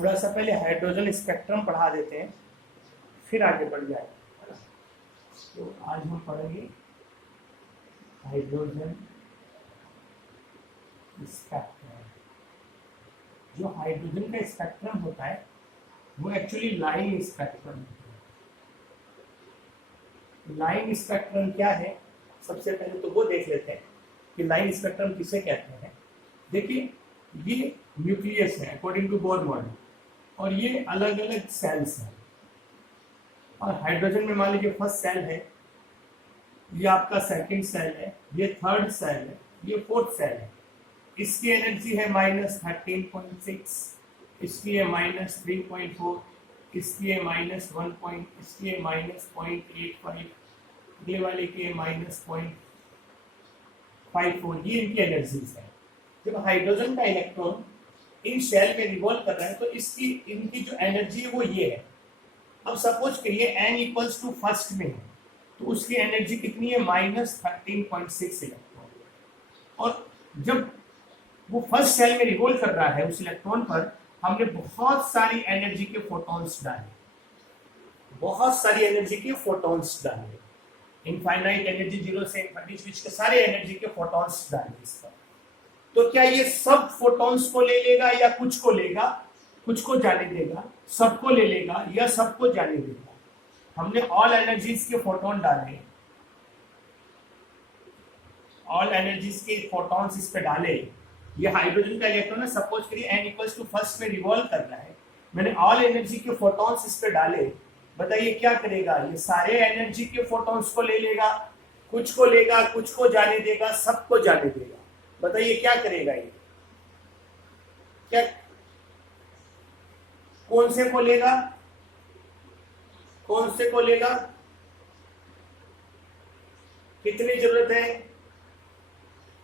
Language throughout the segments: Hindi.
थोड़ा सा पहले हाइड्रोजन स्पेक्ट्रम पढ़ा देते हैं, फिर आगे बढ़ जाए। तो आज हम पढ़ेंगे हाइड्रोजन स्पेक्ट्रम। जो हाइड्रोजन का स्पेक्ट्रम होता है वो एक्चुअली लाइन स्पेक्ट्रम होता है। लाइन स्पेक्ट्रम क्या है, सबसे पहले तो वो देख लेते हैं कि लाइन स्पेक्ट्रम किसे कहते हैं। देखिए, ये न्यूक्लियस है अकॉर्डिंग टू बोर मॉडल, और ये अलग अलग सेल्स हैं। और हाइड्रोजन में मान लीजिए फर्स्ट सेल है, ये आपका सेकंड सेल है, ये थर्ड सेल है, ये फोर्थ सेल है। इसकी एनर्जी है -13.6, इसकी है -3.4, इसकी है -1, इसकी है -0.85, अगले वाले की है -0.54। ये इनकी एनर्जीज है। जब हाइड्रोजन का इलेक्ट्रॉन इन शेल में रिवॉल्व कर रहा है तो इनकी जो एनर्जी है वो ये है। अब सपोज करिए n इक्वल्स टू फर्स्ट में है तो उसकी एनर्जी कितनी है, -13.6 इलेक्ट्रॉन। और जब वो फर्स्ट सेल में रिवॉल्व कर रहा है उस इलेक्ट्रॉन पर हमने बहुत सारी एनर्जी के फोटॉन्स डाले, बहुत सारी एनर्जी के फोटॉन्स डाले, इनफाइनाइट एनर्जी 0 से इनफिनिटी स्विच के सारे एनर्जी के फोटॉन्स डाले इस पर। तो क्या ये सब फोटॉन्स को ले लेगा या कुछ को लेगा, कुछ को जाने देगा, सबको ले लेगा या सबको जाने देगा? हमने ऑल एनर्जीज के फोटोन डाले, ऑल एनर्जीज के फोटॉन्स इस पे डाले। ये हाइड्रोजन का इलेक्ट्रॉन है, सपोज करिए n इक्वल्स टू फर्स्ट में रिवॉल्व कर रहा है, मैंने ऑल एनर्जी के फोटॉन्स इस पे डाले। बताइए क्या करेगा? ये सारे एनर्जी के फोटॉन्स को ले लेगा, कुछ को लेगा, कुछ को जाने देगा, सबको जाने देगा। बताइए क्या करेगा ये? क्या कौन से को लेगा, कौन से को लेगा, कितनी जरूरत है,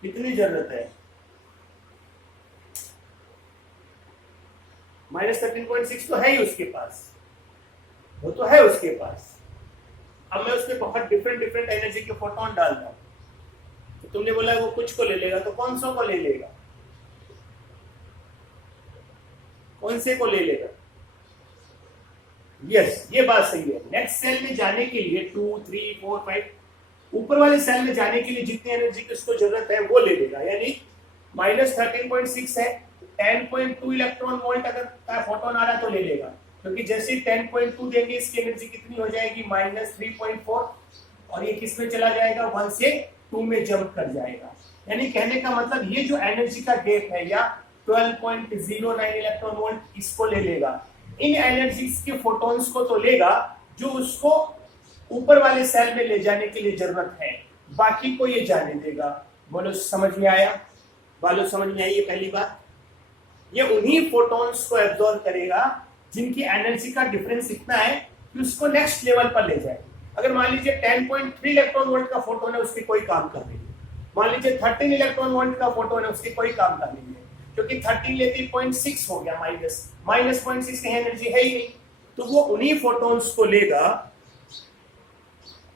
कितनी जरूरत है? -13.6 तो है ही उसके पास, वो तो है उसके पास। अब मैं उसमें बहुत डिफरेंट एनर्जी के फोटोन डालता हूं तो तुमने बोला वो कुछ को ले लेगा, तो कौन सा को ले लेगा, कौन से को ले लेगा? यस, ये बात सही है। नेक्स्ट सेल में जाने के लिए 2, 3, 4, 5 ऊपर वाले सेल में जाने के लिए जितनी एनर्जी की उसको जरूरत है वो ले लेगा। यानी -13.6 है, 10.2 इलेक्ट्रॉन वोल्ट अगर फोटोन आ रहा है तो ले लेगा, क्योंकि जैसे ही 10.2 देंगे इसकी एनर्जी कितनी हो जाएगी, -3.4, और ये किस में चला जाएगा, 1 से 2 में जंप कर जाएगा। यानी कहने का मतलब ये जो एनर्जी का गैप है या 12.09 इलेक्ट्रॉन वोल्ट, इसको ले लेगा। इन एनर्जीज के फोटॉन्स को तो लेगा जो उसको ऊपर वाले सेल में ले जाने के लिए जरूरत है, बाकी को ये जाने देगा। बोलो समझ में आया? बोलो समझ में आई? ये पहली बात, ये उन्हीं फोटॉन्स को एब्जॉर्ब करेगा जिनकी एनर्जी का डिफरेंस इतना है कि उसको नेक्स्ट लेवल पर ले जाए। अगर मान लीजिए 10.3 इलेक्ट्रॉन वोल्ट का फोटोन है, उसकी कोई काम कर रही है। मान लीजिए 13 इलेक्ट्रॉन वोल्ट का फोटोन है, उसकी कोई काम कर रही है, क्योंकि 13 लेती 0.6 हो गया, -0.6 की एनर्जी है ही नहीं। तो वो उन्हीं फोटॉन्स को लेगा,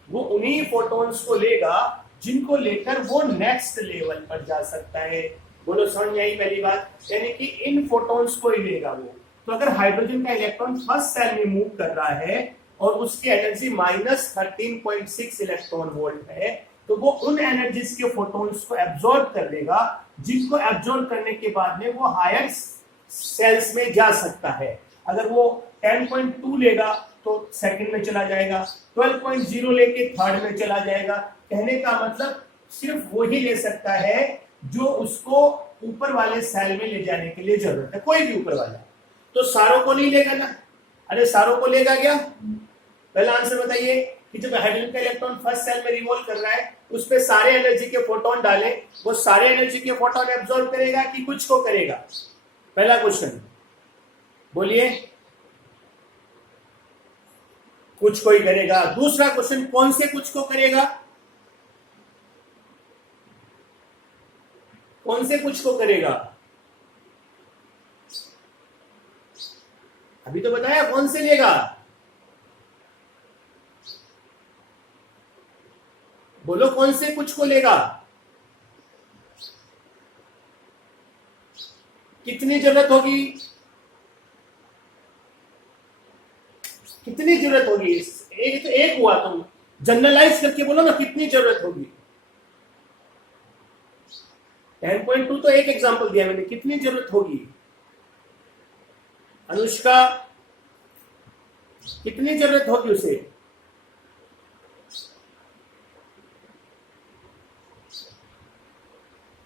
वो उन्हीं फोटॉन्स को लेगा जिनको लेकर वो नेक्स्ट लेवल पर जा सकता है। बोलो समझ में आई पहली बात? यानी कि इन फोटॉन्स को ही लेगा वो। तो अगर हाइड्रोजन का इलेक्ट्रॉन फर्स्ट सेल में मूव कर रहा है और उसकी एनर्जी -13.6 इलेक्ट्रॉन वोल्ट है, तो वो उन एनर्जीज के फोटॉन्स को एब्जॉर्ब कर लेगा, जिनको एब्जॉर्ब करने के बाद में वो हायर सेल्स में जा सकता है। अगर वो 10.2 लेगा तो सेकंड में चला जाएगा, 12.0 लेके थर्ड में चला जाएगा। कहने का मतलब सिर्फ वो ही ले सकता है जो उसको ऊपर वाले सेल में ले जाने के लिए जरूरत है, कोई भी ऊपर वाला। तो सारों को नहीं लेगा ना? अरे सारों को लेगा क्या? पहला आंसर बताइए कि जब हाइड्रोजन का इलेक्ट्रॉन फर्स्ट सेल में रिवॉल्व कर रहा है, उस पे सारे एनर्जी के फोटोन डाले, वो सारे एनर्जी के फोटोन एब्जॉर्ब करेगा कि कुछ को करेगा? पहला क्वेश्चन बोलिए, कुछ को ही करेगा। दूसरा क्वेश्चन, कौन से कुछ को करेगा? कौन से कुछ को करेगा? अभी तो बताया कौन से लेगा। बोलो कौन से कुछ को लेगा? कितनी जरूरत होगी? कितनी जरूरत होगी? एक तो एक हुआ, तुम जनरलाइज करके बोलो ना कितनी जरूरत होगी। 10.2 तो एक एग्जांपल दिया मैंने, कितनी जरूरत होगी? अनुष्का, कितनी जरूरत होगी उसे?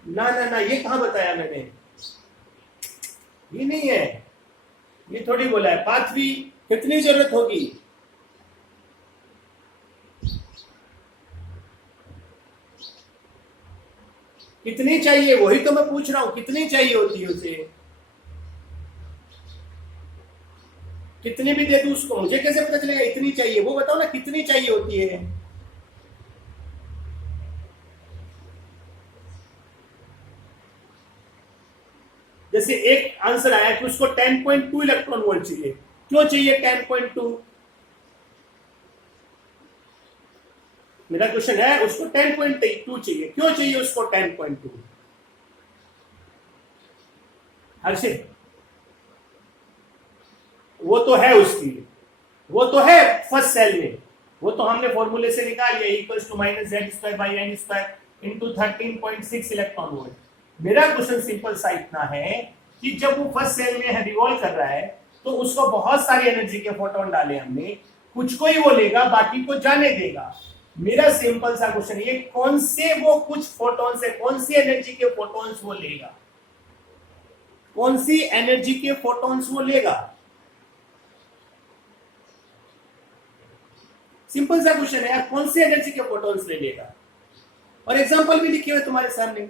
ना ना ना, ये कहां बताया मैंने? ये नहीं है, ये थोड़ी बोला है। पांचवी, कितनी जरूरत होगी? कितनी चाहिए, वही तो मैं पूछ रहा हूं, कितनी चाहिए होती है उसे? कितनी भी दे दूं उसको, मुझे कैसे पता चलेगा इतनी चाहिए? वो बताओ ना कितनी चाहिए होती है। जैसे एक आंसर आया कि उसको 10.2 इलेक्ट्रॉन वोल्ट चाहिए। क्यों चाहिए 10.2? मेरा क्वेश्चन है, उसको 10.2 चाहिए, क्यों चाहिए उसको 10.2? हर्षित, वो तो है उसकी, वो तो है फर्स्ट सेल में, वो तो हमने फॉर्मूले से निकाल लिया, equals to minus Z square by N square into 13.6 electron volt. मेरा क्वेश्चन सिंपल सा इतना है कि जब वो फर्स्ट सेल में रिवॉल्व कर रहा है तो उसको बहुत सारी एनर्जी के फोटोन डाले हमने, कुछ को ही वो लेगा, बाकी को जाने देगा। मेरा सिंपल सा क्वेश्चन ये, कौन से वो कुछ फोटोन से कौन सी एनर्जी के फोटोन्स वो लेगा? कौन सी एनर्जी के फोटोन्स वो लेगा? सिंपल सा क्वेश्चन है, कौन सी एनर्जी के फोटोन्स ले लेगा? और एग्जांपल भी लिखे हुए तुम्हारे सामने।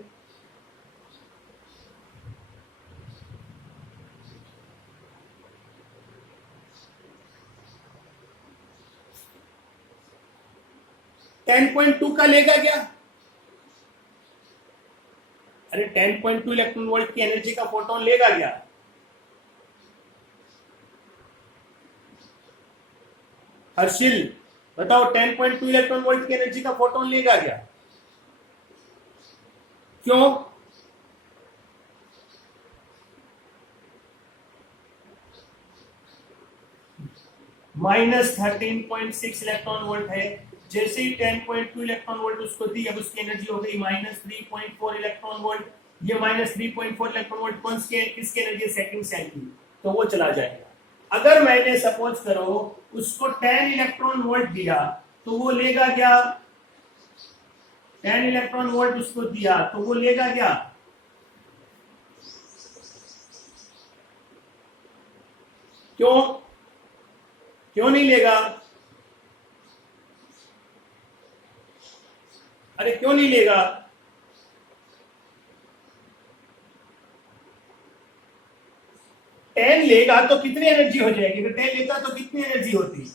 टेन पॉइंट टू का लेगा क्या? अरे 10.2 इलेक्ट्रॉन वोल्ट की एनर्जी का फोटोन लेगा क्या? हर्षिल बताओ, 10.2 इलेक्ट्रॉन वोल्ट की एनर्जी का फोटोन लेगा क्या? क्यों? -13.6 इलेक्ट्रॉन वोल्ट है। जैसे ही 10.2 इलेक्ट्रॉन वोल्ट उसको दी, अब उसकी एनर्जी हो गई -3.4 इलेक्ट्रॉन वोल्ट। ये -3.4 इलेक्ट्रॉन वोल्ट कौन सी किसकी एनर्जी? सेकंड सेल की, तो वो चला जाएगा। अगर मैंने सपोज करो उसको 10 इलेक्ट्रॉन वोल्ट दिया तो वो लेगा क्या? 10 इलेक्ट्रॉन वोल्ट उसको दिया तो वो लेगा क्या? क्यों? क्यों नहीं लेगा? अरे क्यों नहीं लेगा? टेन लेगा तो कितनी एनर्जी हो जाएगी? अगर 10 लेता तो कितनी एनर्जी होती?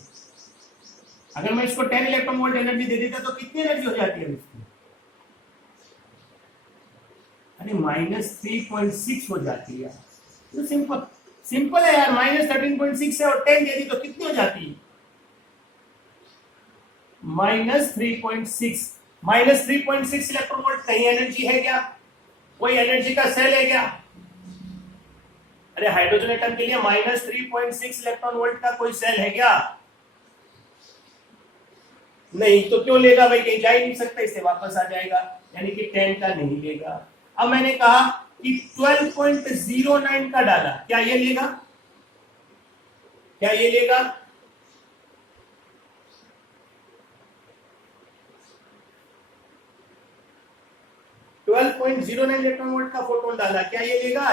अगर मैं इसको 10 इलेक्ट्रॉन वोल्ट एनर्जी दे देता तो कितनी एनर्जी हो जाती है इसकी? अरे -3.6 हो जाती है। तो सिंपल सिंपल है यार, -13.6 है और 10 दे दी तो कितनी हो जाती है? -3.6। -3.6 इलेक्ट्रॉन वोल्ट कहीं एनर्जी है क्या? कोई एनर्जी का सेल है क्या? अरे हाइड्रोजन एटम के लिए -3.6 इलेक्ट्रॉन वोल्ट का कोई सेल है क्या? नहीं, तो क्यों लेगा भाई? कहीं जा ही नहीं सकता, इससे वापस आ जाएगा, यानी कि 10 का नहीं लेगा। अब मैंने कहा कि 12.09 का डाला, क्या ये लेगा? क्या ये लेगा? .09 इलेक्ट्रॉन वोल्ट का फोटोन डाला, क्या ये लेगा?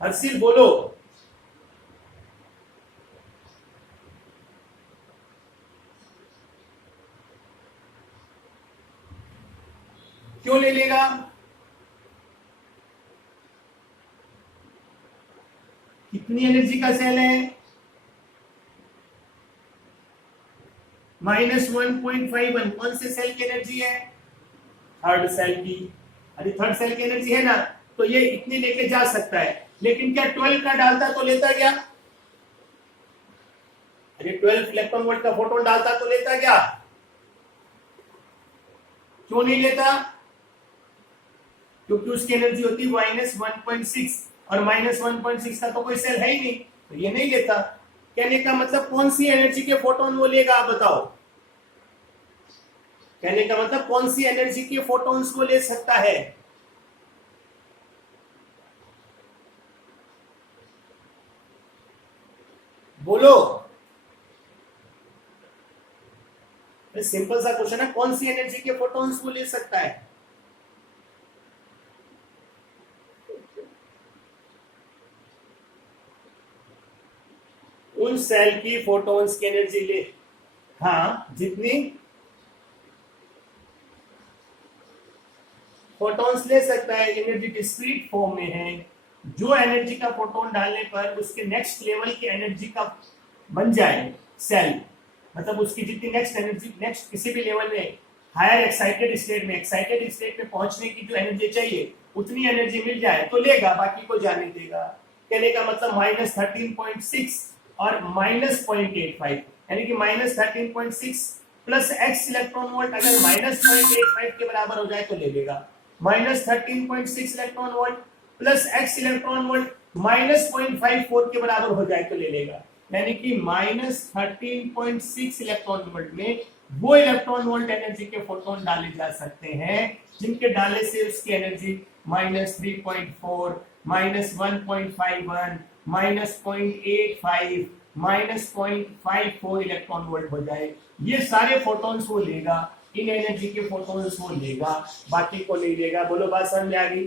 हर्षिल बोलो। क्यों ले लेगा? कितनी एनर्जी का सेल है? -1.51। कौन से सेल की एनर्जी है? थर्ड सेल की। अरे थर्ड सेल की एनर्जी है ना, तो ये इतनी लेके जा सकता है। लेकिन क्या 12 का डालता तो लेता क्या? अरे 12 इलेक्ट्रॉन वोल्ट का फोटोन डालता तो लेता क्या? क्यों नहीं लेता? क्योंकि उसकी एनर्जी होती है -1.6 और -1.6 का तो कोई सेल है ही नहीं, तो ये नहीं लेता। कहने का मतलब कौन सी एनर्जी के फोटोन वो लेगा, आप बताओ। कहने का मतलब कौन सी एनर्जी के फोटोन्स वो ले सकता है। बोलो, सिंपल सा क्वेश्चन है, कौन सी एनर्जी के फोटोन्स वो ले सकता है। उन सेल की फोटोन्स की एनर्जी ले, हाँ, जितनी फोटॉन्स ले सकता है, एनर्जी डिस्क्रीट फॉर्म में है। जो एनर्जी का फोटोन डालने पर उसके नेक्स्ट लेवल की एनर्जी का बन जाए सेल, मतलब उसकी जितनी नेक्स्ट एनर्जी, नेक्स्ट किसी भी लेवल में हायर एक्साइटेड स्टेट में पहुंचने की जो एनर्जी चाहिए उतनी एनर्जी मिल जाए तो लेगा, बाकी को जाने देगा। कहने का मतलब -13.6 और -0.85, यानी कि -13.6 प्लस x इलेक्ट्रॉन वोल्ट अगर -0.85 के बराबर हो जाए तो ले लेगा। -13.6 electron volt plus x electron volt -0.54 के बराबर हो जाए तो ले लेगा। यानी कि -13.6 इलेक्ट्रॉन वोल्ट में वो इलेक्ट्रॉन वोल्ट एनर्जी के फोटोन डाले जा सकते हैं जिनके डाले से उसकी एनर्जी -3.4, -1.51, -0.85, -0.54 इलेक्ट्रॉन वोल्ट हो जाए। ये सारे फोटॉन्स वो लेगा, इन एनर्जी के फोटॉन्स वो लेगा, बाकी को नहीं लेगा। बोलो बात समझ में आ गई?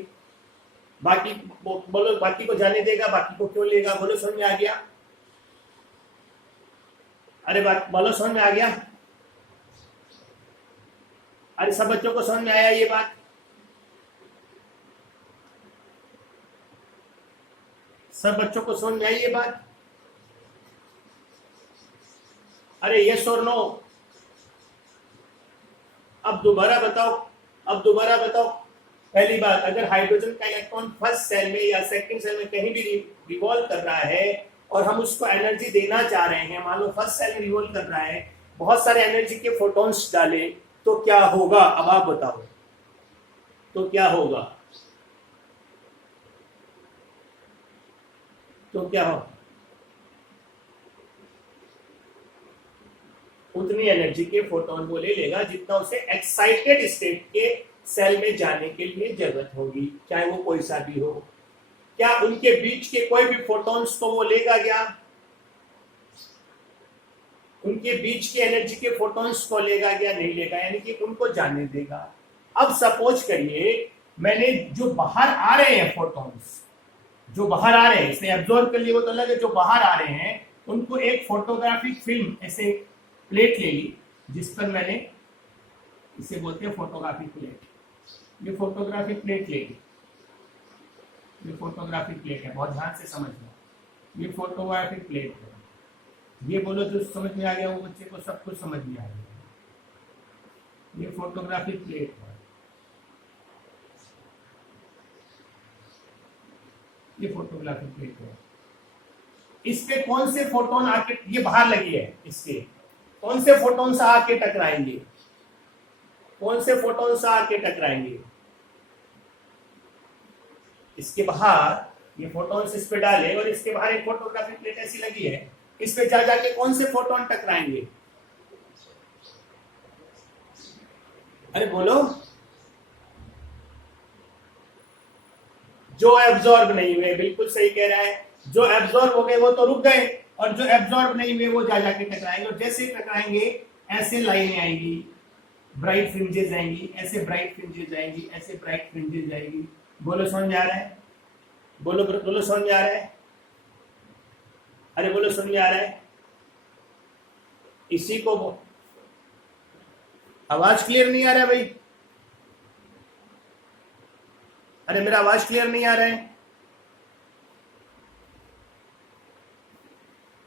बाकी बोलो, बाकी को जाने देगा, बाकी को क्यों लेगा? बोलो समझ में आ गया? अरे बात बोलो, समझ में आ गया? अरे सब बच्चों को समझ में आया ये बात? सब बच्चों को समझ में आई ये बात? अरे यस और नो? अब दोबारा बताओ, पहली बात, अगर हाइड्रोजन का इलेक्ट्रॉन फर्स्ट सेल में या सेकंड सेल में कहीं भी रिवॉल्व कर रहा है और हम उसको एनर्जी देना चाह रहे हैं, मान लो फर्स्ट सेल में रिवॉल्व कर रहा है, बहुत सारे एनर्जी के फोटॉन्स डाले तो क्या होगा? अब आप बताओ तो क्या होगा? तो क्या हो? उतनी एनर्जी के फोटोन वो ले लेगा जितना उसे एक्साइटेड स्टेट के सेल में जाने के लिए जरूरत होगी, चाहे वो कोई सा भी हो। क्या उनके बीच के कोई भी फोटॉन्स को वो लेगा क्या? उनके बीच के एनर्जी के फोटॉन्स को लेगा क्या? नहीं लेगा, यानी कि उनको जाने देगा। अब सपोज करिए मैंने जो बाहर आ रहे हैं फोटॉन्स, जो बाहर आ रहे हैं, इसे एब्जॉर्ब कर लिए वो तो अलग है, जो बाहर आ रहे हैं उनको एक फोटोग्राफिक फिल्म ऐसे प्लेट ले ली जिस पर मैंने, इसे बोलते हैं फोटोग्राफिक प्लेट, ये फोटोग्राफिक प्लेट ले ली, ये फोटोग्राफिक प्लेट है, बहुत ध्यान से समझना, ये फोटोग्राफिक प्लेट है। ये बोलो तो समझ में आ गया, वो बच्चे को सब कुछ समझ में आ गया। ये फोटोग्राफिक प्लेट है, ये फोटोग्राफिक प्लेट है। इस पे कौन से फोटोन आके, ये बाहर लगी है, इसके कौन से फोटोन से आके टकराएंगे? कौन से फोटोन से आके टकराएंगे? इसके बाहर ये फोटोन्स इस पे डाले और इसके बाहर एक फोटोग्राफिक प्लेट ऐसी लगी है, इस पे जा जाके कौन से फोटोन टकराएंगे? अरे बोलो। जो एब्जॉर्ब नहीं हुए, बिल्कुल सही कह रहा है, जो एब्जॉर्ब हो गए वो तो रुक गए, और जो एब्जॉर्ब नहीं हुए वो जा जाके टकराएंगे, और जैसे ही टकराएंगे ऐसे लाइनें आएंगी, ब्राइट फ्रिंजेस आएंगी, ऐसे ब्राइट फ्रिंजेस आएंगी, ऐसे ब्राइट फ्रिंजेस आएंगी। बोलो समझ में आ रहा है? बोलो बोलो समझ में आ रहा है? अरे बोलो समझ में आ रहा है? इसी को आवाज क्लियर नहीं आ रहा है भाई? अरे मेरा आवाज क्लियर नहीं आ रहा है?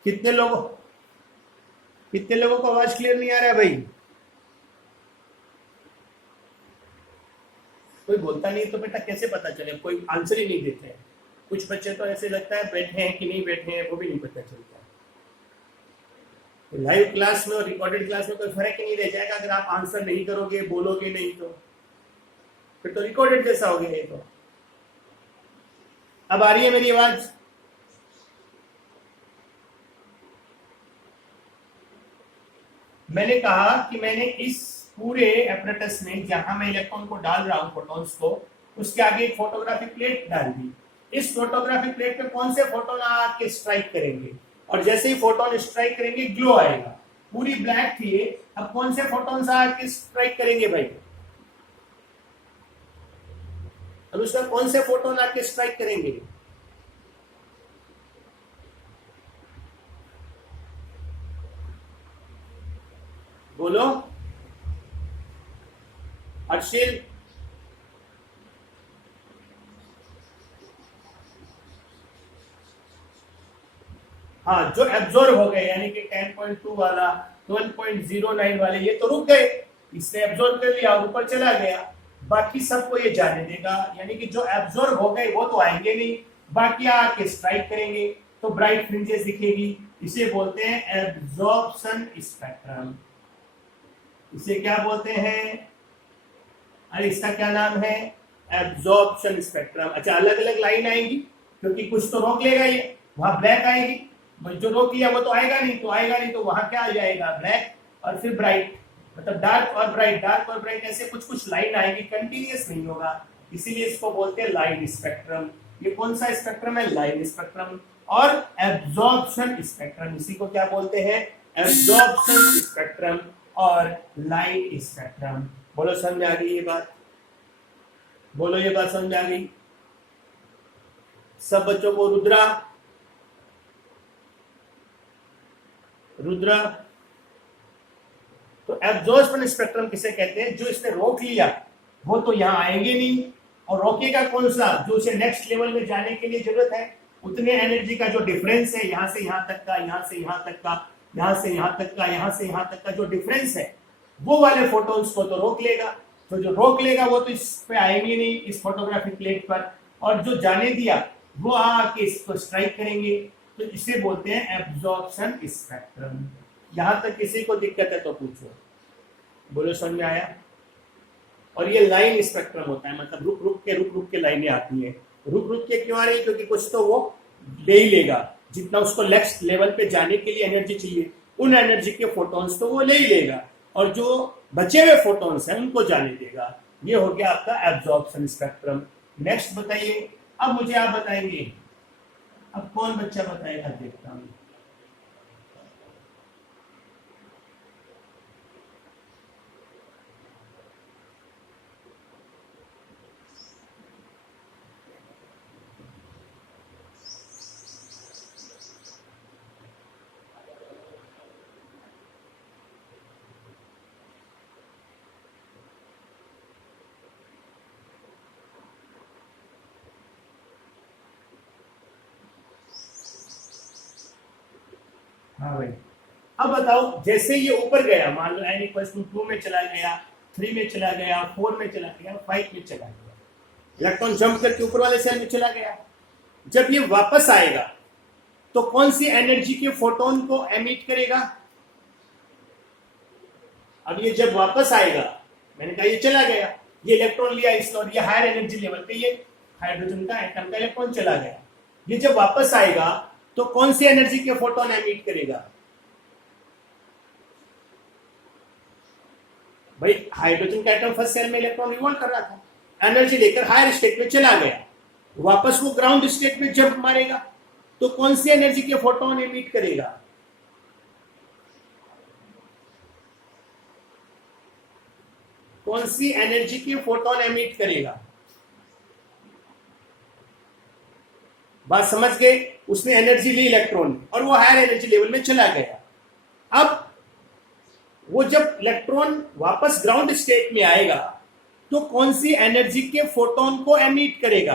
कितने लोगों को आवाज क्लियर नहीं आ रहा है भाई? कोई बोलता नहीं तो बेटा कैसे पता चले? कोई आंसर ही नहीं देते हैं। कुछ बच्चे तो ऐसे लगता है बैठे हैं कि नहीं बैठे हैं वो भी नहीं पता चलता। तो लाइव क्लास में और रिकॉर्डेड क्लास में कोई फर्क ही नहीं रह जाएगा अगर आप आंसर नहीं करोगे, बोलोगे नहीं तो। फिर तो रिकॉर्डेड जैसा हो गया ये तो। अब आ रही है मेरी आवाज? मैंने कहा कि मैंने इस पूरे एपरेटस में जहां मैं इलेक्ट्रॉन को डाल रहा हूं, फोटॉन्स को, उसके आगे एक फोटोग्राफिक प्लेट डाल दी। इस फोटोग्राफिक प्लेट पे कौन से फोटोन आके स्ट्राइक करेंगे, और जैसे ही फोटोन स्ट्राइक करेंगे ग्लो आएगा। पूरी ब्लैक थी ये, अब कौन से फोटोन्स आके स्ट्राइक करेंगे भाई? अब उसका कौन से फोटोन आके स्ट्राइक करेंगे? बोलो हर्षिल। हाँ, जो एब्जॉर्ब हो गए, यानी कि 10.2 वाला, 12.09 वाले, ये तो रुक गए, इसने एब्जॉर्ब कर लिया और ऊपर चला गया। बाकी सबको ये जाने देगा, यानी कि जो एब्जॉर्ब हो गए वो तो आएंगे नहीं, बाकी आके स्ट्राइक करेंगे तो ब्राइट फ्रिंजेस दिखेगी। इसे बोलते हैं एब्जॉर्प्शन स्पेक्ट्रम। इसे क्या बोलते हैं? अरे इसका क्या नाम है? Absorption spectrum. अच्छा, अलग अलग लाइन आएगी क्योंकि कुछ तो रोक लेगा ये, वहां ब्लैक आएगी, जो रोक लिया वो तो आएगा नहीं, तो वहां क्या आ जाएगा? ब्लैक, और फिर ब्राइट, मतलब डार्क और ब्राइट, डार्क और ब्राइट, ऐसे कुछ कुछ लाइन आएगी, कंटिन्यूअस नहीं होगा, इसीलिए इसको बोलते हैं लाइन स्पेक्ट्रम। ये कौन सा स्पेक्ट्रम है? Line spectrum. और एब्जॉर्प्शन स्पेक्ट्रम, इसी को क्या बोलते हैं? एब्जॉर्प्शन स्पेक्ट्रम और लाइन स्पेक्ट्रम। बोलो समझ में आ गई ये बात? बोलो ये बात समझ में आ गई सब बच्चों को? रुद्रा, रुद्रा, तो एब्जॉर्प्शन स्पेक्ट्रम किसे कहते हैं? जो इसने रोक लिया वो तो यहाँ आएंगे नहीं, और रोकेगा कौन सा? जो उसे नेक्स्ट लेवल में जाने के लिए जरूरत है, उतने एनर्जी का जो डिफरेंस है, यहां से यहां तक का, यहां से यहां तक का, यहां से यहां तक का, यहां से यहां तक का जो डिफरेंस है, वो वाले फोटोन्स को तो रोक लेगा। तो जो रोक लेगा वो तो इस पे आएंगे नहीं, इस फोटोग्राफिक प्लेट पर, और जो जाने दिया वो आके इसको स्ट्राइक करेंगे। तो इसे बोलते हैं एब्जॉर्प्शन स्पेक्ट्रम। यहां तक किसी को दिक्कत है तो पूछो। बोलो समझ में आया? और ये लाइन स्पेक्ट्रम होता है, मतलब रुक रुक के लाइनें आती हैं। रुक के क्यों आ रही है? क्योंकि कुछ तो वो ले ही लेगा, जितना उसको नेक्स्ट लेवल पे जाने के लिए एनर्जी चाहिए, उन एनर्जी के फोटॉन्स तो वो ले ही लेगा, और जो बचे हुए फोटॉन्स हैं उनको जाने देगा। ये हो गया आपका एब्जॉर्प्शन स्पेक्ट्रम। नेक्स्ट बताइए, अब मुझे आप बताएंगे, अब कौन बच्चा बताएगा? देखता हूं। हाँ भाई, अब बताओ, जैसे ये ऊपर गया, मान लो n इक्वल्स टू 2 में चला गया, 3 में चला गया, 4 में चला गया, 5 में चला गया, इलेक्ट्रॉन जंप करके ऊपर वाले सेल में चला गया। जब ये वापस आएगा तो कौन सी एनर्जी के फोटोन को एमिट करेगा? अब ये जब वापस आएगा, मैंने कहा ये चला गया, ये इलेक्ट्रॉन लिया इसने, और ये हायर एनर्जी लेवल पे ये हाइड्रोजन का एटम का इलेक्ट्रॉन चला गया। ये जब वापस आएगा तो कौन सी एनर्जी के फोटोन एमिट करेगा? भाई हाइड्रोजन का एटम फर्स्ट सेल में इलेक्ट्रॉन रिवॉल्व कर रहा था, एनर्जी लेकर हायर स्टेट में चला गया, वापस वो ग्राउंड स्टेट में जंप मारेगा, तो कौन सी एनर्जी के फोटोन एमिट करेगा? कौन सी एनर्जी के फोटोन एमिट करेगा? बात समझ गए? उसने एनर्जी ली इलेक्ट्रॉन और वो हायर एनर्जी लेवल में चला गया। अब वो जब इलेक्ट्रॉन वापस ग्राउंड स्टेट में आएगा तो कौन सी एनर्जी के फोटोन को एमिट करेगा?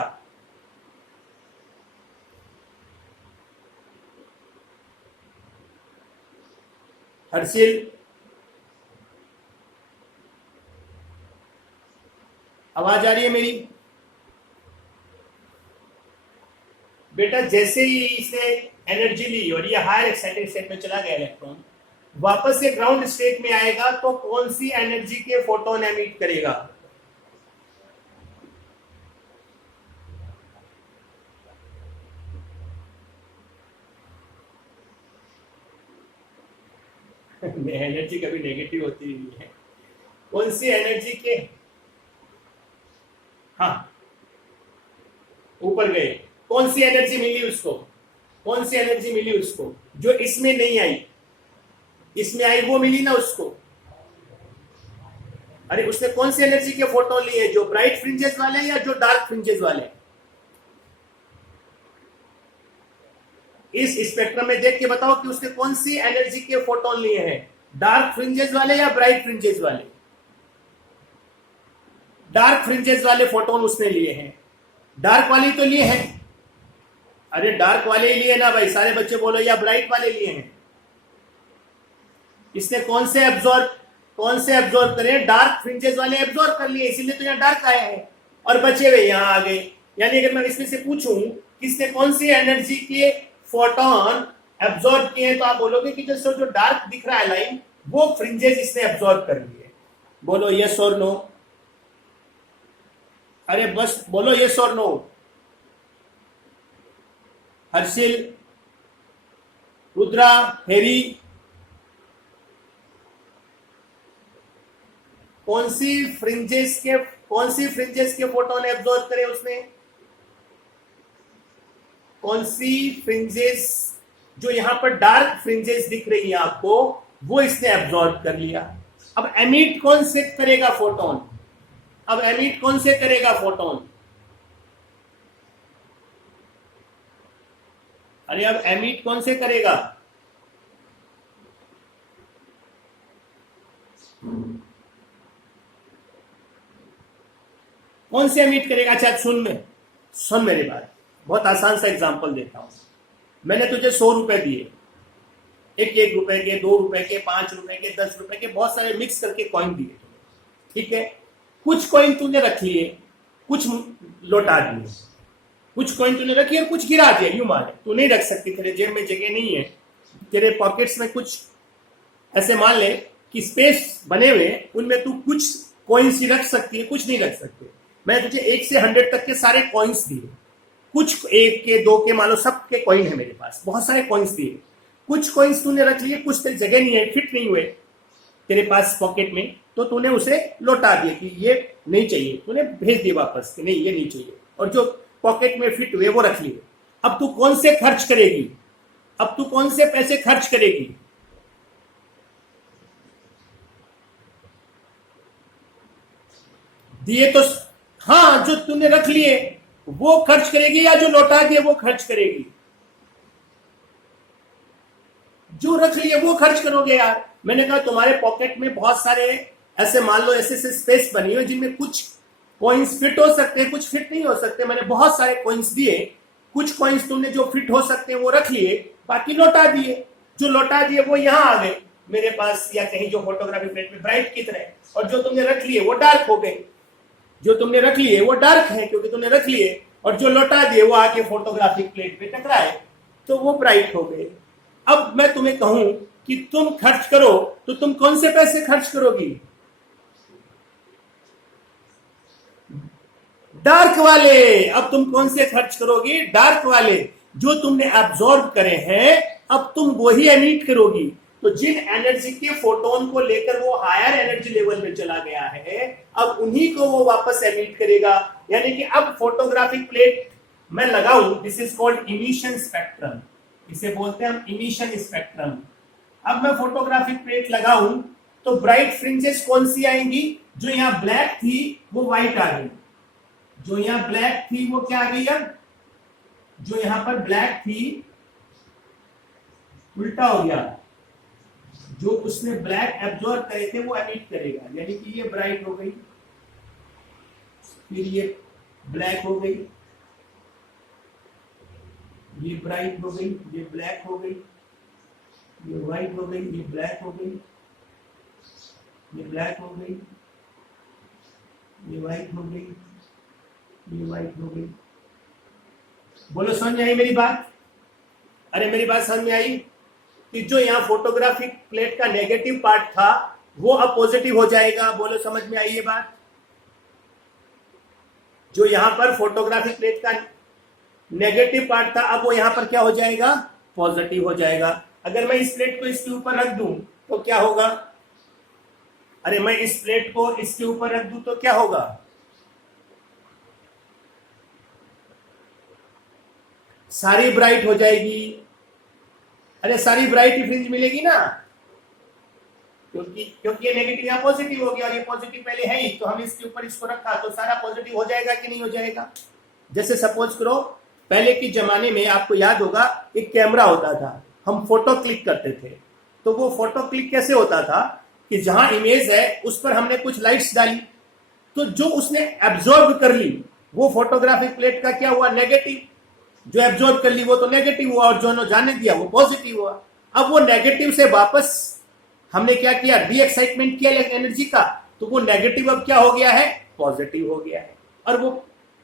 हर्षिल, आवाज आ रही है मेरी? बेटा जैसे ही इसने एनर्जी ली और ये हायर एक्साइटेड स्टेट में चला गया इलेक्ट्रॉन, वापस से ग्राउंड स्टेट में आएगा तो कौन सी एनर्जी के फोटोन एमिट करेगा? एनर्जी कभी नेगेटिव होती नहीं है। कौन सी एनर्जी के, हाँ ऊपर गए, कौन सी एनर्जी मिली उसको, कौन सी एनर्जी मिली उसको जो इसमें नहीं आई, इसमें आई वो मिली ना उसको। अरे उसने कौन सी एनर्जी के फोटोन लिए, जो ब्राइट फ्रिंजेस वाले या जो डार्क फ्रिंजेस वाले? इस स्पेक्ट्रम में देख के बताओ कि उसने कौन सी एनर्जी के फोटोन लिए हैं, डार्क फ्रिंजेस वाले या ब्राइट फ्रिंजेस वाले? डार्क फ्रिंजेस वाले फोटोन उसने लिए हैं, डार्क वाले तो लिए हैं। अरे डार्क वाले ही लिए ना भाई, सारे बच्चे बोलो, या ब्राइट वाले लिए हैं? इसने कौन से एब्जॉर्ब करे? डार्क फ्रिंजेस वाले एब्जॉर्ब कर लिए, इसीलिए तो यहाँ डार्क आया है और बचे हुए यहाँ आ गए। यानी अगर मैं इसमें से पूछूं किसने कौन सी एनर्जी के फोटोन एब्जॉर्ब किए हैं, तो आप बोलोगे कि जो डार्क दिख रहा है लाइन, वो फ्रिंजेस इसने एब्जॉर्ब कर लिए। बोलो यस और नो। अरे बस बोलो यस और नो। हर्षिल, रुद्रा, हेरी, कौन सी फ्रिंजेस के फोटोन एब्जॉर्ब करे उसने? कौन सी फ्रिंजेस, जो यहां पर डार्क फ्रिंजेस दिख रही है आपको, वो इसने एब्जॉर्ब कर लिया। अब एमिट कौन से करेगा फोटोन? अरे अब एमिट कौन से करेगा? कौन से एमिट करेगा? अच्छा सुन मेरी बात, बहुत आसान सा एग्जांपल देता हूं। मैंने तुझे 100 रुपए दिए, एक रुपए के, 2 रुपए के, 5 रुपए के, 10 रुपए के, बहुत सारे मिक्स करके कॉइन दिए तुम्हें, ठीक है। कुछ कॉइन तूने रख लिए, कुछ लौटा दिए, कुछ कॉइन तूने रखी और कुछ गिरा दिए। यूं मान ले तू नहीं रख सकती, तेरे जेब में जगह नहीं है, तेरे पॉकेट्स में कुछ ऐसे मान ले कि स्पेस बने हुए, उनमें तू कुछ कॉइन्स ही रख सकती है, कुछ नहीं रख सकती। मैं तुझे 1 से 100 तक के सारे कॉइन्स दिए, कुछ 1 के 2 के मान लो, सब के कॉइन है मेरे पास, बहुत सारे कॉइन्स दिए। कुछ कॉइन्स तूने रख लिए, कुछ तेरी जगह नहीं है, फिट नहीं हुए तेरे पास पॉकेट में, तो तूने उसे लौटा दिया कि ये नहीं चाहिए, तूने भेज दिया वापस कि नहीं ये नहीं चाहिए, और जो पॉकेट में फिट हुए वो रख लिए। अब तू कौन से खर्च करेगी? अब तू कौन से पैसे खर्च करेगी? दिए तो हाँ, जो तूने रख लिए वो खर्च करेगी, या जो लौटा दिए वो खर्च करेगी? जो रख लिए वो खर्च करोगे यार। मैंने कहा तुम्हारे पॉकेट में बहुत सारे ऐसे मान लो ऐसे स्पेस बनी हुई जिनमें कुछ कॉइन्स फिट हो सकते हैं, कुछ फिट नहीं हो सकते। मैंने बहुत सारे कॉइन्स दिए, कुछ कॉइन्स तुमने जो फिट हो सकते हैं वो रख लिए, बाकी लौटा दिए। जो लौटा दिए वो यहां आ गए मेरे पास, या कहीं जो फोटोग्राफी प्लेट में ब्राइट की तरह, और जो तुमने रख लिए वो डार्क हो गए। जो तुमने रख लिए वो डार्क है क्योंकि तुमने रख लिए, और जो लौटा दिए वो आके फोटोग्राफिक प्लेट पे टकराए तो वो ब्राइट हो गए। अब मैं तुम्हें कहूं कि तुम खर्च करो, तो तुम कौन से पैसे खर्च करोगी? डार्क वाले। अब तुम कौन से खर्च करोगी? डार्क वाले, जो तुमने एब्जॉर्ब करे हैं, अब तुम वो ही एमिट करोगी। तो जिन एनर्जी के फोटोन को लेकर वो हायर एनर्जी लेवल में चला गया है, अब उन्हीं को वो वापस एमिट करेगा। यानी कि अब फोटोग्राफिक प्लेट मैं लगाऊं, this is called emission spectrum, इसे बोलते हैं हम इमिशन स्पेक्ट्रम। अब मैं फोटोग्राफिक प्लेट लगाऊं तो ब्राइट फ्रिंजेस कौन सी आएंगी? जो यहां ब्लैक थी वो व्हाइट आ गई, जो यहां ब्लैक थी वो क्या आ गई? अब जो यहां पर ब्लैक थी उल्टा हो गया, जो उसने ब्लैक एब्जॉर्ब करे थे वो एमिट करेगा। यानी कि ये ब्राइट हो गई, फिर ये ब्लैक हो गई, ये ब्राइट हो गई, ये ब्लैक हो गई, ये व्हाइट हो गई, ये ब्लैक हो गई, ये ब्लैक हो गई, ये व्हाइट हो गई, ये व्हाइट हो गई। बोलो समझ में आई मेरी बात? अरे मेरी बात समझ में आई कि जो यहाँ फोटोग्राफिक प्लेट का नेगेटिव पार्ट था वो अब पॉजिटिव हो जाएगा। बोलो समझ में आई ये बात? जो यहां पर फोटोग्राफिक प्लेट का नेगेटिव पार्ट था, अब वो यहां पर क्या हो जाएगा? पॉजिटिव हो जाएगा। अगर मैं इस प्लेट को इसके ऊपर रख दूं तो क्या होगा? अरे मैं इस प्लेट को इसके ऊपर रख दूं तो क्या होगा? सारी ब्राइट हो जाएगी। अरे सारी ब्राइट ही फ्रिंज मिलेगी ना, क्योंकि ये नेगेटिव या पॉजिटिव हो गया और ये पॉजिटिव पहले है ही, तो हम इसके ऊपर इसको रखा तो सारा पॉजिटिव हो जाएगा कि नहीं हो जाएगा? जैसे सपोज करो पहले के जमाने में आपको याद होगा एक कैमरा होता था, हम फोटो क्लिक करते थे। तो वो फोटो क्लिक कैसे होता था कि जहां इमेज है उस पर हमने कुछ लाइट्स डाली, तो जो उसने एब्जॉर्ब कर ली वो फोटोग्राफिक प्लेट का क्या हुआ? नेगेटिव। जो एब्जॉर्ब कर ली वो तो नेगेटिव हुआ और जो जाने दिया वो पॉजिटिव हुआ। अब वो नेगेटिव से वापस हमने क्या किया? डी एक्साइटमेंट किया एनर्जी का, तो वो नेगेटिव अब क्या हो गया है? पॉजिटिव हो गया है और वो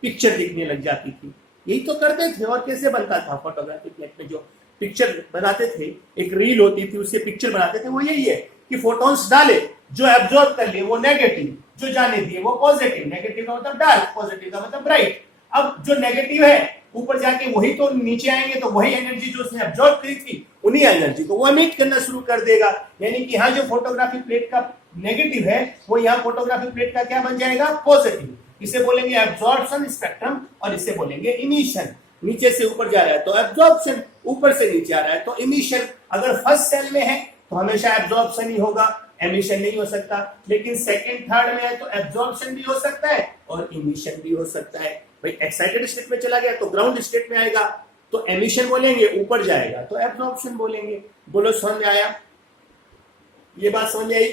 पिक्चर दिखने लग जाती थी। यही तो करते थे। और कैसे बनता था फोटोग्राफी प्लेट में? जो पिक्चर बनाते थे, एक रील होती थी उससे पिक्चर बनाते थे, वो यही है कि फोटोन्स डाले, जो एब्जॉर्ब कर लिए वो नेगेटिव, जो जाने दिए वो पॉजिटिव। नेगेटिव का मतलब डार्क, पॉजिटिव का मतलब ब्राइट। अब जो नेगेटिव है ऊपर जाके वही तो नीचे आएंगे, तो वही एनर्जी जो उसने एब्जॉर्ब करी थी उन्हीं एनर्जी को वो एमिट करना शुरू कर देगा। यानी कि यहाँ जो फोटोग्राफी प्लेट का नेगेटिव है वो यहाँ फोटोग्राफी प्लेट का क्या बन जाएगा? पॉजिटिव। इसे बोलेंगे एब्जॉर्प्शन स्पेक्ट्रम और इसे बोलेंगे इमिशन। नीचे से ऊपर जा रहा है तो एब्जॉर्प्शन, ऊपर से नीचे आ रहा है तो इमिशन। अगर फर्स्ट सेल में है तो हमेशा एब्जॉर्प्शन ही होगा, एमिशन नहीं हो सकता। लेकिन सेकंड थर्ड में है तो एब्जॉर्प्शन भी हो सकता है और इमिशन भी हो सकता है। भाई एक्साइटेड स्टेट में चला गया तो ग्राउंड स्टेट में आएगा, तो एमिशन बोलेंगे, ऊपर जाएगा तो एब्जॉर्प्शन बोलेंगे। बोलो समझ में आया? ये बात समझ में आई?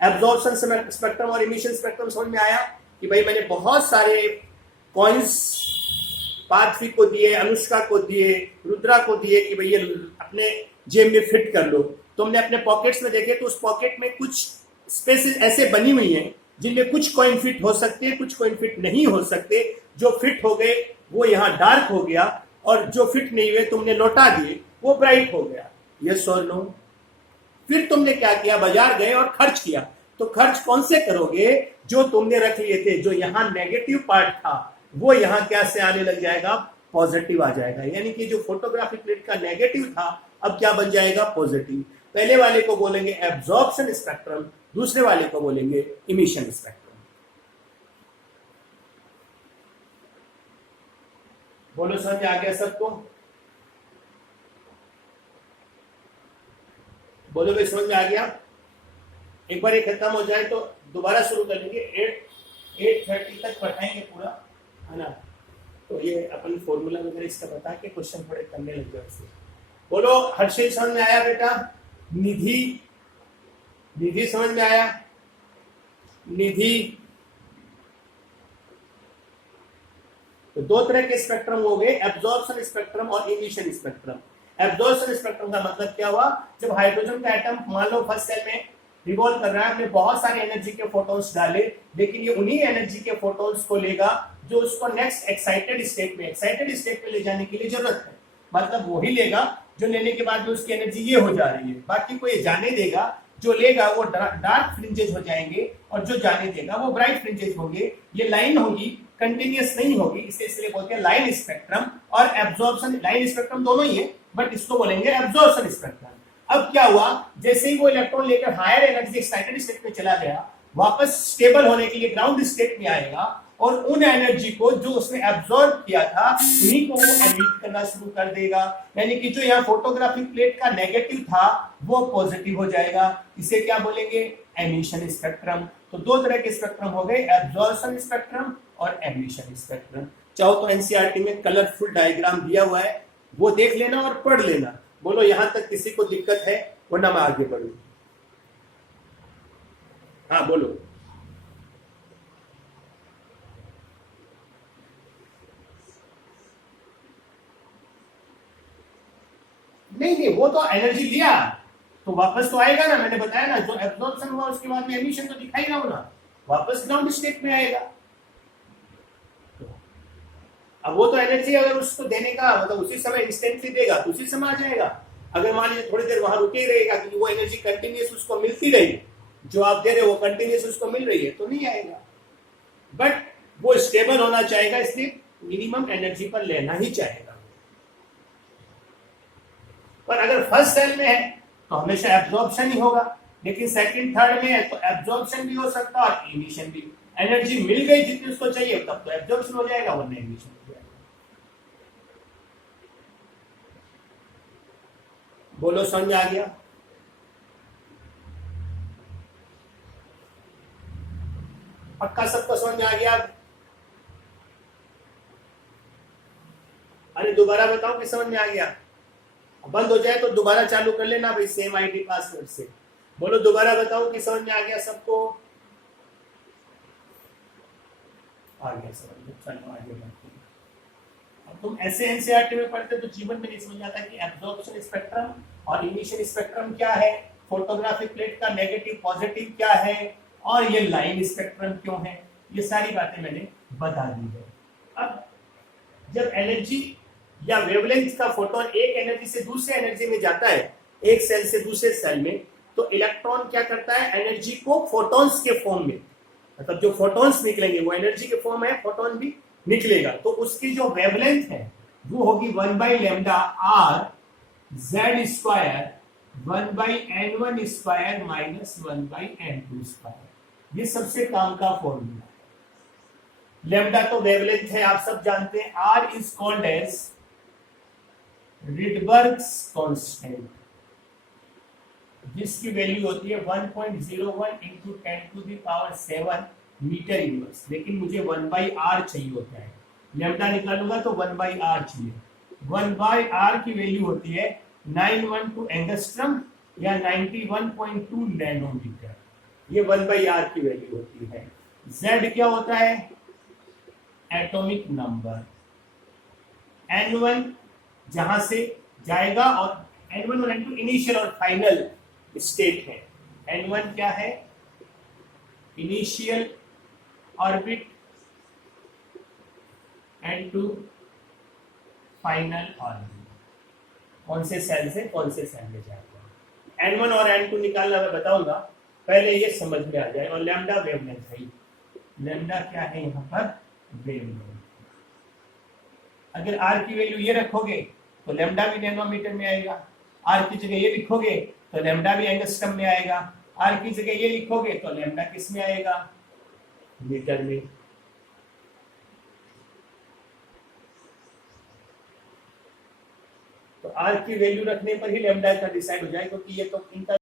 एब्जॉर्प्शन स्पेक्ट्रम और इमिशन स्पेक्ट्रम समझ में आया कि भाई मैंने बहुत सारे कॉइन्स पार्थवी को दिए, अनुष्का को दिए, रुद्रा को दिए कि भाई ये अपने जेब में फिट कर लो। तुमने अपने पॉकेट्स में देखे तो उस पॉकेट में कुछ स्पेसेस ऐसे बनी हुई हैं जिनमें कुछ कॉइन फिट हो सकते हैं, कुछ कॉइन फिट नहीं हो सकते। जो फिट हो गए वो यहाँ डार्क हो गया और जो फिट नहीं हुए तुमने लौटा दिए वो ब्राइट हो गया। यस और नो? फिर तुमने क्या किया? बाजार गए और खर्च किया। तो खर्च कौन से करोगे? जो तुमने रख लिए थे। जो यहाँ नेगेटिव पार्ट था वो यहाँ क्या से आने लग जाएगा? पॉजिटिव आ जाएगा। यानी कि जो फोटोग्राफी प्लेट का नेगेटिव था अब क्या बन जाएगा? पॉजिटिव। पहले वाले को बोलेंगे एब्जॉर्प्शन स्पेक्ट्रम, दूसरे वाले को बोलेंगे इमिशन स्पेक्ट्रम। बोलो समझ आ गया सबको? बोलो भाई समझ में आ गया? एक बार ये खत्म हो जाए तो दोबारा शुरू कर लेंगे। 8:30 तक पढ़ाएंगे पूरा, है ना? तो ये अपन फॉर्मूला वगैरह इसका बता के क्वेश्चन थोड़े करने लग जाए। बोलो हर्षिल समझ में आया बेटा? निधि, निधि समझ में आया? निधि, तो दो तरह के स्पेक्ट्रम हो गए, एब्जॉर्प्शन स्पेक्ट्रम और इमिशन स्पेक्ट्रम। एब्जॉर्प्शन स्पेक्ट्रम का मतलब क्या हुआ? जब हाइड्रोजन का एटम मान लो फर्स्ट सेल में रिवॉल्व कर रहा है, हमने बहुत सारे एनर्जी के फोटॉन्स डाले, लेकिन ये उन्हीं एनर्जी के फोटॉन्स को लेगा जो उसको नेक्स्ट एक्साइटेड स्टेट में ले जाने के लिए जरूरत है। मतलब वही लेगा जो लेने के बाद में उसकी एनर्जी ये हो जा रही है। बाकी को ये जाने देगा, जो लेगा वो डार्क फ्रिंजेस हो जाएंगे और जो जाने देगा वो ब्राइट फ्रिंजेस होंगे। ये लाइन होगी, कंटिन्यूअस नहीं होगी, इसे इसलिए बोलते हैं लाइन स्पेक्ट्रम और एब्जॉर्प्शन। लाइन स्पेक्ट्रम दोनों ही है बट इसको बोलेंगे एब्जॉर्प्शन स्पेक्ट्रम। अब क्या हुआ? जैसे ही वो इलेक्ट्रॉन लेकर हायर एनर्जी एक्साइटेड स्टेट में चला गया, वापस स्टेबल होने के लिए ग्राउंड स्टेट में आएगा और उन एनर्जी को जो उसने एब्जॉर्ब किया था उन्हीं को वो एमिट करना शुरू कर देगा। यानी कि जो यहाँ फोटोग्राफिक प्लेट का नेगेटिव था वो पॉजिटिव हो जाएगा। इसे क्या बोलेंगे? Emission spectrum. तो दो तरह के स्पेक्ट्रम हो गए, एब्जॉर्प्शन स्पेक्ट्रम और एमिशन स्पेक्ट्रम। चाहो तो एनसीईआरटी में कलरफुल डायग्राम दिया हुआ है, वो देख लेना और पढ़ लेना। बोलो यहां तक किसी को दिक्कत है? वरना मैं आगे बढ़ू। हाँ बोलो। नहीं, वो तो एनर्जी दिया तो वापस तो आएगा ना। मैंने बताया ना, जो एब्जॉर्प्शन हुआ उसके बाद में एमिशन तो दिखाई ना, वापस ग्राउंड स्टेट में आएगा। अब वो तो एनर्जी अगर उसको देने का मतलब उसी समय इंस्टेंटली देगा तो उसी समय आ जाएगा। अगर मान लीजिए थोड़ी देर वहां रुके रहेगा कि वो एनर्जी कंटिन्यूस उसको मिलती रही, जो आप दे रहे हो वो कंटिन्यूस उसको मिल रही है, तो नहीं आएगा। बट वो स्टेबल होना चाहेगा, इसलिए मिनिमम एनर्जी पर लेना ही चाहेगा। पर अगर फर्स्ट सेल में है तो हमेशा एब्जॉर्प्शन ही होगा। लेकिन सेकंड थर्ड में तो एब्जॉर्प्शन भी हो सकता है और इमिशन भी। एनर्जी मिल गई जितनी उसको चाहिए तब तो एब्जॉर्प्शन हो जाएगा वरना इमिशन हो जाएगा। बोलो समझ आ गया? पक्का सबको समझ में आ गया? अरे दोबारा बताओ कि समझ में आ गया? बंद हो जाए तो दोबारा चालू कर लेना भाई, सेम आईडी पासवर्ड से। बोलो दोबारा बताओ कि समझ में आ गया सबको? आ गया समझ में, चलो आगे बढ़ते हैं। अब तुम ऐसे एनसीईआरटी में पढ़ते तो जीवन में नहीं समझ आता कि एब्जॉर्प्शन स्पेक्ट्रम और इमिशन स्पेक्ट्रम क्या है, फोटोग्राफिक प्लेट का नेगेटिव पॉजिटिव क्या है, और ये लाइन स्पेक्ट्रम क्यों है, ये सारी बातें मैंने बता दी है। अब जब एनर्जी या वेवलेंथ का फोटोन एक एनर्जी से दूसरे एनर्जी में जाता है, एक सेल से दूसरे सेल में, तो इलेक्ट्रॉन क्या करता है, एनर्जी को फोटॉन्स के फॉर्म में, मतलब जो फोटॉन्स निकलेंगे वो एनर्जी के फॉर्म है, फोटॉन भी निकलेगा, तो उसकी जो वेवलेंथ है वो होगी 1/λ r z square 1/n1 square minus 1/n2 square. ये सबसे काम का फॉर्मूला है। लैम्डा तो वेवलेंथ है, आप सब जानते हैं। r is called as Rydberg's constant, जिसकी वैल्यू होती है 1.01 इंटू 10⁻7 मीटर इनवर्स, लेकिन मुझे 1/r चाहिए होता है। लैम्डा निकालूंगा तो 1/r चाहिए। 1/r की वैल्यू होती है 912 एंगस्ट्रम या 91.2 नैनोमीटर। ये 1/r की वैल्यू होती है। z क्या होता है, एटॉमिक नंबर। n1 जहां से जाएगा, और n1 और n2 इनिशियल और फाइनल स्टेट है। n1 क्या है, initial orbit, n2 final orbit, कौन से सेल से कौन से सेल में जाएगा। n1 और n2 निकालना मैं बताऊंगा, पहले ये समझ में आ जाए। और लैम्डा वेवलेंथ है, लैम्डा क्या है यहाँ पर, वेवलेंथ। अगर r की वैल्यू ये रखोगे तो लैम्डा भी नैनोमीटर में आएगा, r की जगह ये लिखोगे तो लैम्डा भी एंगस्ट्रम में आएगा, r की जगह ये लिखोगे तो लैम्डा किस में आएगा, मीटर में। तो r की वैल्यू रखने पर ही लैम्डा का डिसाइड हो जाए, क्योंकि ये तो इनका